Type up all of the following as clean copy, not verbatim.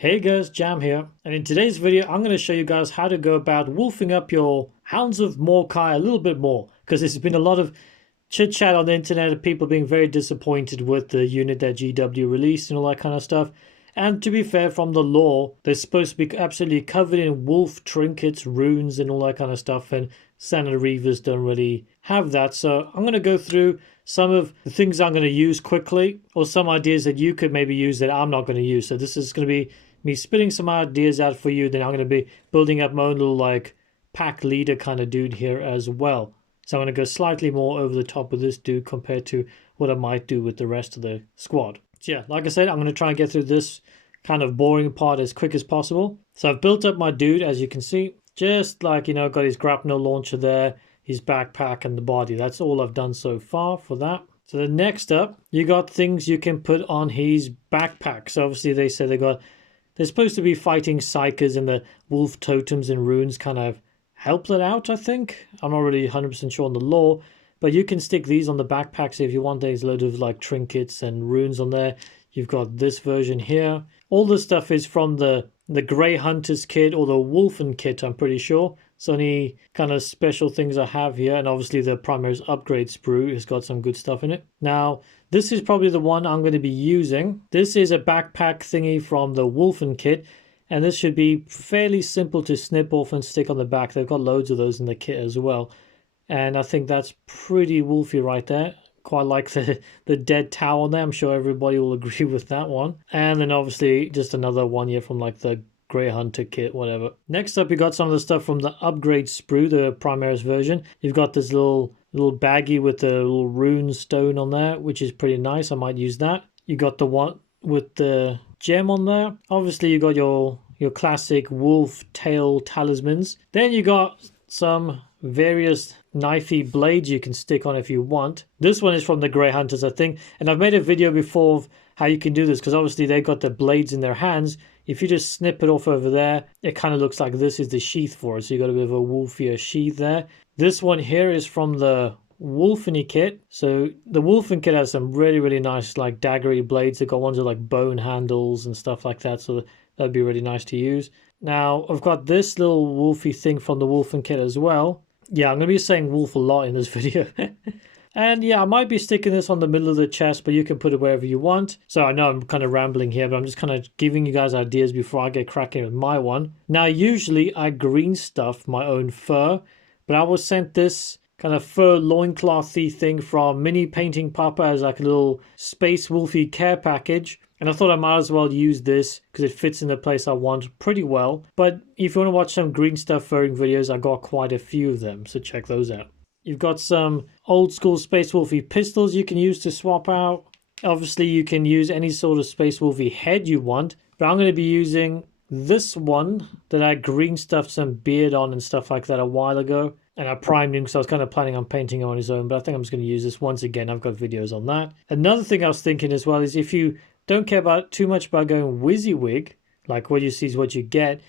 Hey guys, Jam here, and in today's video I'm going to show you guys how to go about wolfing up your Hounds of Morkai a little bit more, because there's been a lot of chit chat on the internet of people being very disappointed with the unit that GW released and all that kind of stuff. And to be fair, from the lore, they're supposed to be absolutely covered in wolf trinkets, runes, and all that kind of stuff, and Standard Reavers don't really have that. So I'm going to go through some of the things I'm going to use quickly, or some ideas that you could maybe use that I'm not going to use. So this is going to be me spitting some ideas out for you. Then I'm going to be building up my own little like pack leader kind of dude here as well. So I'm going to go slightly more over the top with this dude compared to what I might do with the rest of the squad. So yeah, like I said, I'm going to try and get through this kind of boring part as quick as possible. So I've built up my dude, as you can see, just like, you know, got his grapnel launcher there, his backpack and the body. That's all I've done so far for that. So the next up, you got things you can put on his backpack. So obviously they said they're supposed to be fighting psychers, and the wolf totems and runes kind of help that out, I think. I'm not really 100% sure on the lore, but you can stick these on the backpack. So if you want, there's loads of like trinkets and runes on there. You've got this version here. All this stuff is from the Grey Hunters kit or the Wolfen kit, I'm pretty sure. So any kind of special things I have here, and obviously the Primary's upgrade sprue has got some good stuff in it. Now, this is probably the one I'm going to be using. This is a backpack thingy from the Wolfen kit, and this should be fairly simple to snip off and stick on the back. They've got loads of those in the kit as well. And I think that's pretty wolfy right there. Quite like the dead towel there. I'm sure everybody will agree with that one. And then obviously just another one here from like the Grey Hunter kit, whatever. Next up, you got some of the stuff from the upgrade sprue, the Primaris version. You've got this little baggie with the little rune stone on there, which is pretty nice. I might use that. You got the one with the gem on there. Obviously, you got your classic wolf tail talismans. Then you got some various knifey blades you can stick on if you want. This one is from the Grey Hunters, I think, and I've made a video before of how you can do this, because obviously they got the blades in their hands. If you just snip it off over there, it kind of looks like this is the sheath for it, so you got a bit of a wolfier sheath there. This one here is from the Wolfeny kit. So the Wolfen kit has some really nice like daggery blades. They've got ones with like bone handles and stuff like that, so that'd be really nice to use. Now I've got this little wolfy thing from the Wolfen kit as well. Yeah, I'm going to be saying wolf a lot in this video. And yeah, I might be sticking this on the middle of the chest, but you can put it wherever you want. So I know I'm kind of rambling here, but I'm just kind of giving you guys ideas before I get cracking with my one. Now, usually I green stuff my own fur, but I was sent this kind of fur loinclothy thing from Mini Painting Papa as like a little Space Wolfy care package. And I thought I might as well use this because it fits in the place I want pretty well. But if you want to watch some green stuff furring videos, I got quite a few of them, so check those out. You've got some old school Space Wolfy pistols you can use to swap out. Obviously, you can use any sort of Space Wolfy head you want, but I'm going to be using this one that I green stuffed some beard on and stuff like that a while ago. And I primed him because I was kind of planning on painting him on his own, but I think I'm just going to use this once again. I've got videos on that. Another thing I was thinking as well is if you don't care about too much about going WYSIWYG, like what you see is what you get,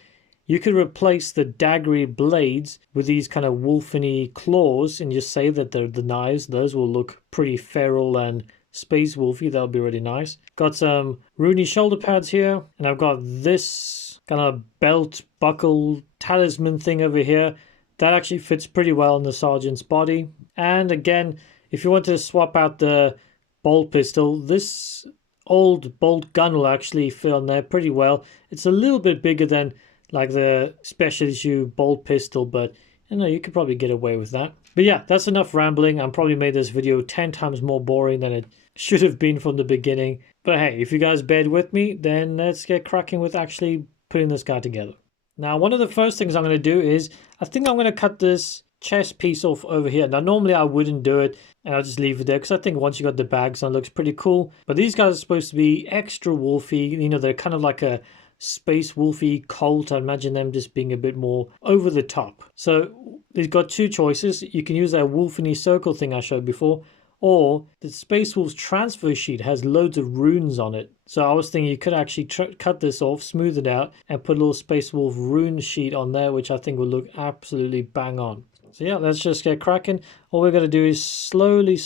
you could replace the daggery blades with these kind of wolfeny claws and just say that they're the knives. Those will look pretty feral and space wolfy. That'll be really nice. Got some runey shoulder pads here, and I've got this kind of belt buckle talisman thing over here. That actually fits pretty well in the sergeant's body. And again, if you want to swap out the bolt pistol, this old bolt gun will actually fit on there pretty well. It's a little bit bigger than like the special issue bolt pistol, but you know, you could probably get away with that. But yeah, that's enough rambling. I probably made this video 10 times more boring than it should have been from the beginning. But hey, if you guys bared with me, then let's get cracking with actually putting this guy together. Now, one of the first things I'm going to do is, I think I'm going to cut this chest piece off over here. Now, normally I wouldn't do it, and I'll just leave it there, because I think once you got the bags on, it looks pretty cool. But these guys are supposed to be extra wolfy. You know, they're kind of like a Space Wolfy Colt. I imagine them just being a bit more over the top. So they've got two choices. You can use that Wolfeny circle thing I showed before, or the Space Wolf's transfer sheet has loads of runes on it. So I was thinking you could actually cut this off, smooth it out, and put a little Space Wolf rune sheet on there, which I think will look absolutely bang on. So yeah, let's just get cracking. All we're going to do is slowly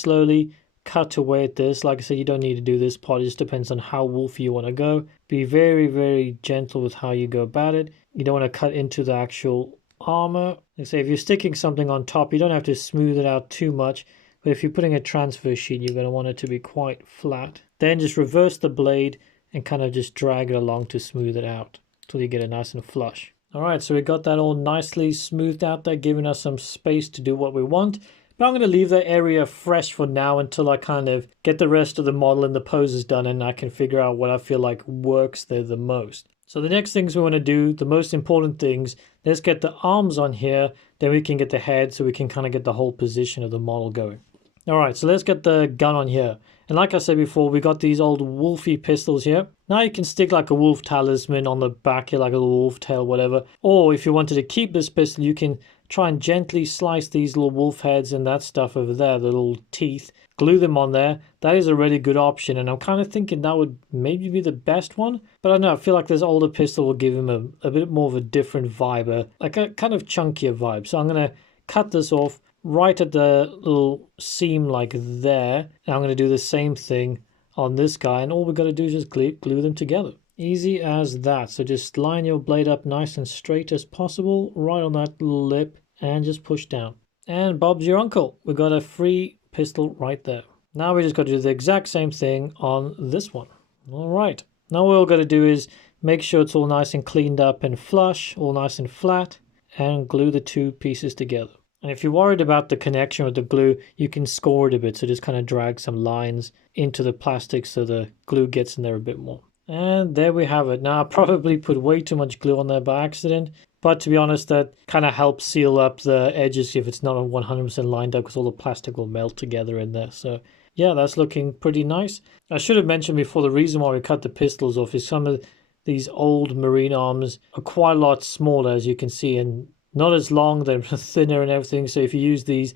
cut away at this. Like I said, you don't need to do this part. It just depends on how wolfy you want to go. Be very, very gentle with how you go about it. You don't want to cut into the actual armor. Like I say, if you're sticking something on top, you don't have to smooth it out too much. But if you're putting a transfer sheet, you're going to want it to be quite flat. Then just reverse the blade and kind of just drag it along to smooth it out until you get it nice and flush. All right, so we got that all nicely smoothed out there, giving us some space to do what we want. But I'm going to leave that area fresh for now until I kind of get the rest of the model and the poses done, and I can figure out what I feel like works there the most. So the next things we want to do, the most important things, let's get the arms on here, then we can get the head so we can kind of get the whole position of the model going. All right, so let's get the gun on here. And like I said before, we got these old wolfy pistols here. Now you can stick like a wolf talisman on the back here, like a little wolf tail, whatever. Or if you wanted to keep this pistol, you can try and gently slice these little wolf heads and that stuff over there, the little teeth, glue them on there. That is a really good option, and I'm kind of thinking that would maybe be the best one. But I don't know, I feel like this older pistol will give him a bit more of a different vibe, like a kind of chunkier vibe. So I'm going to cut this off right at the little seam like there. And I'm going to do the same thing on this guy, and all we've got to do is just glue them together. Easy as that. So just line your blade up nice and straight as possible, right on that little lip, and just push down. And Bob's your uncle. We've got a free pistol right there. Now we just got to do the exact same thing on this one. All right. Now what we're going to do is make sure it's all nice and cleaned up and flush, all nice and flat, and glue the two pieces together. And if you're worried about the connection with the glue, you can score it a bit. So just kind of drag some lines into the plastic so the glue gets in there a bit more. And there we have it. Now I probably put way too much glue on there by accident. But to be honest, that kind of helps seal up the edges if it's not 100% lined up, because all the plastic will melt together in there. So yeah, that's looking pretty nice. I should have mentioned before, the reason why we cut the pistols off is some of these old marine arms are quite a lot smaller, as you can see, and not as long, they're thinner and everything. So if you use these,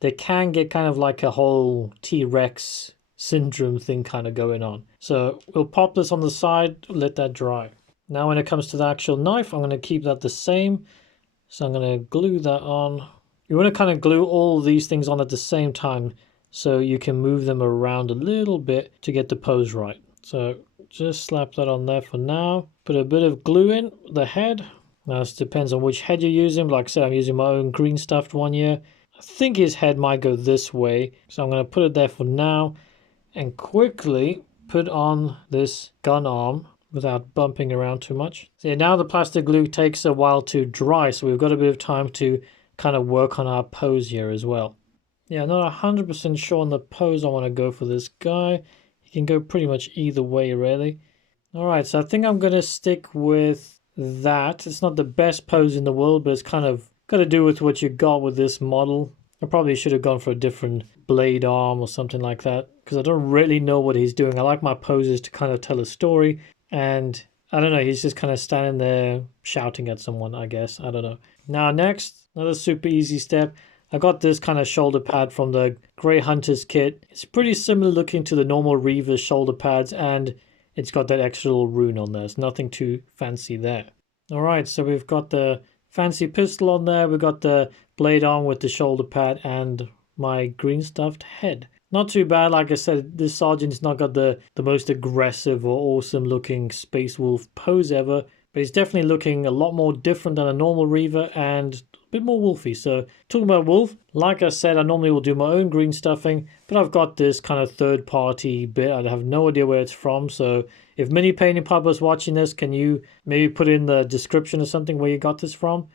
they can get kind of like a whole T-Rex syndrome thing kind of going on. So we'll pop this on the side, let that dry. Now when it comes to the actual knife, I'm going to keep that the same. So I'm going to glue that on. You want to kind of glue all these things on at the same time so you can move them around a little bit to get the pose right. So just slap that on there for now. Put a bit of glue in the head. Now this depends on which head you're using. Like I said, I'm using my own green stuffed one here. I think his head might go this way. So I'm going to put it there for now and quickly put on this gun arm without bumping around too much. So yeah, now the plastic glue takes a while to dry, so we've got a bit of time to kind of work on our pose here as well. Yeah, I'm not 100% sure on the pose I want to go for this guy. You can go pretty much either way, really. Alright, so I think I'm going to stick with that. It's not the best pose in the world, but it's kind of got to do with what you got with this model. I probably should have gone for a different blade arm or something like that, because I don't really know what he's doing. I like my poses to kind of tell a story, and I don't know, he's just kind of standing there shouting at someone, I guess. I don't know. Now next, another super easy step. I got this kind of shoulder pad from the Grey Hunters kit. It's pretty similar looking to the normal Reaver's shoulder pads, and it's got that extra little rune on there. It's nothing too fancy there. Alright, so we've got the fancy pistol on there. We've got the blade arm with the shoulder pad and my green stuffed head. Not too bad. Like I said, this sergeant's not got the most aggressive or awesome looking Space Wolf pose ever, but he's definitely looking a lot more different than a normal Reaver and a bit more wolfy. So talking about wolf, like I said, I normally will do my own green stuffing, but I've got this kind of third party bit. I have no idea where it's from. So if Mini Painting Pub was watching this, can you maybe put in the description or something where you got this from?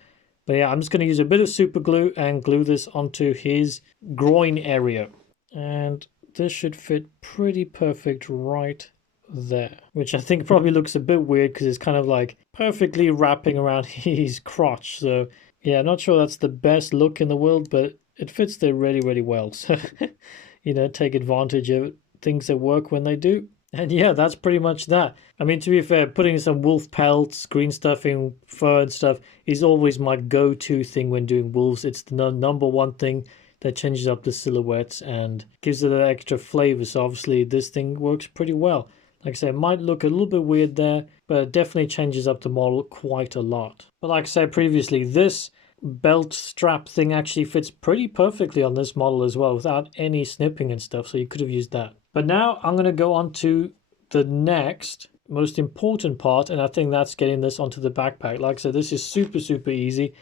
But yeah, I'm just going to use a bit of super glue and glue this onto his groin area. And this should fit pretty perfect right there, which I think probably looks a bit weird because it's kind of like perfectly wrapping around his crotch. So yeah, I'm not sure that's the best look in the world, but it fits there really, really well. So, you know, take advantage of it. Things that work when they do. And yeah, that's pretty much that. I mean, to be fair, putting some wolf pelts, green stuffing, fur and stuff is always my go-to thing when doing wolves. It's the number one thing that changes up the silhouettes and gives it an extra flavor. So obviously this thing works pretty well. Like I said, it might look a little bit weird there, but it definitely changes up the model quite a lot. But like I said previously, this belt strap thing actually fits pretty perfectly on this model as well without any snipping and stuff, so you could have used that. But now I'm going to go on to the next most important part, and I think that's getting this onto the backpack. Like I said, this is super easy.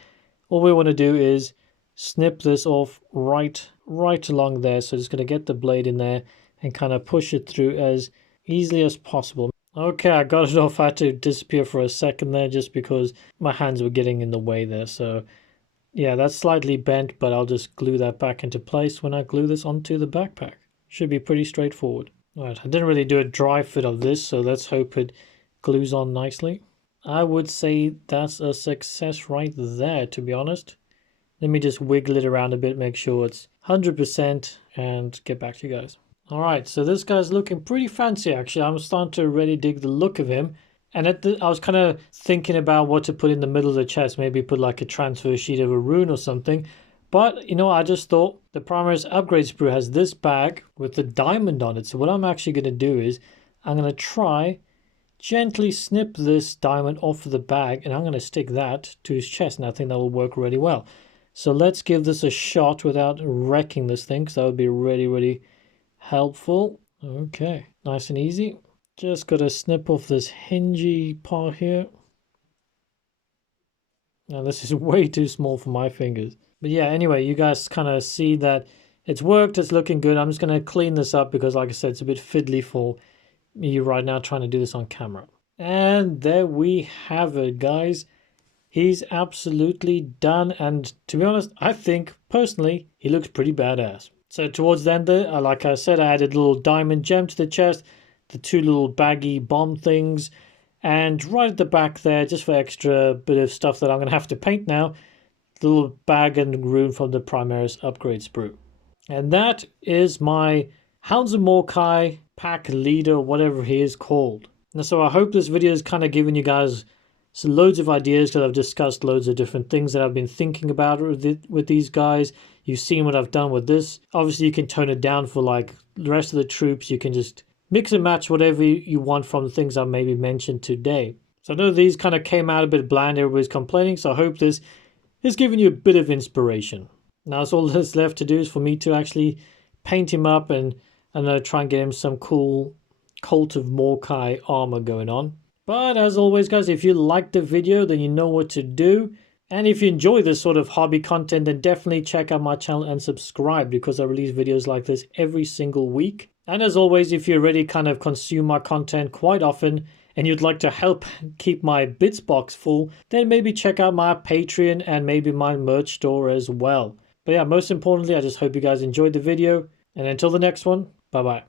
All we want to do is snip this off right along there. So just going to get the blade in there and kind of push it through as easily as possible. Okay, I got it off. I had to disappear for a second there just because my hands were getting in the way there. So yeah, that's slightly bent, but I'll just glue that back into place when I glue this onto the backpack. Should be pretty straightforward. All right, I didn't really do a dry fit of this, so let's hope it glues on nicely. I would say that's a success right there, to be honest. Let me just wiggle it around a bit, make sure it's 100%, and get back to you guys. All right, so this guy's looking pretty fancy, actually. I'm starting to really dig the look of him. And I was kind of thinking about what to put in the middle of the chest. Maybe put like a transfer sheet of a rune or something. But, you know, I just thought the Primaris upgrade sprue has this bag with the diamond on it. So what I'm actually going to do is I'm going to try gently snip this diamond off of the bag. And I'm going to stick that to his chest. And I think that will work really well. So let's give this a shot without wrecking this thing, because that would be really helpful. Okay, nice and easy. Just got to snip off this hingy part here. Now this is way too small for my fingers. But yeah, anyway, you guys kind of see that it's worked, it's looking good. I'm just going to clean this up because, like I said, it's a bit fiddly for me right now trying to do this on camera. And there we have it, guys. He's absolutely done, and to be honest, I think, personally, he looks pretty badass. So towards the end there, like I said, I added a little diamond gem to the chest, the two little baggy bomb things, and right at the back there, just for extra bit of stuff that I'm going to have to paint now, the little bag and rune from the Primaris upgrade sprue. And that is my Hounds of Morkai pack leader, whatever he is called. And so I hope this video has kind of given you guys loads of ideas, because I've discussed loads of different things that I've been thinking about with these guys. You've seen what I've done with this. Obviously, you can tone it down for like the rest of the troops. You can just mix and match whatever you want from the things I maybe mentioned today. So I know these kind of came out a bit bland. Everybody's complaining. So I hope this is giving you a bit of inspiration. Now, that's all that's left to do is for me to actually paint him up and try and get him some cool Cult of Morkai armor going on. But as always, guys, if you liked the video, then you know what to do. And if you enjoy this sort of hobby content, then definitely check out my channel and subscribe, because I release videos like this every single week. And as always, if you already kind of consume my content quite often and you'd like to help keep my bits box full, then maybe check out my Patreon and maybe my merch store as well. But yeah, most importantly, I just hope you guys enjoyed the video. And until the next one, bye-bye.